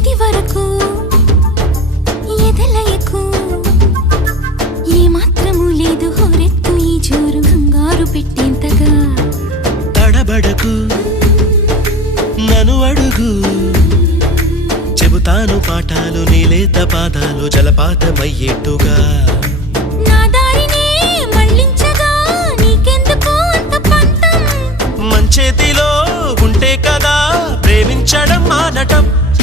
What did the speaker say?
ఇది వరకు ఎదలయకు ఏ మాత్రము లేదు హోరెత్తు ఈ జోరు కంగారు పెట్టేంతగా తడబడకు నన్ను అడుగు చెబుతాను పాఠాలు నీలేత పాదాలు జలపాతమయ్యేట్టుగా నా దారినే మళ్ళించగా నీకెందుకు అంత పంతం మంచేతిలో ఉంటే కదా ప్రేమించడం మానటం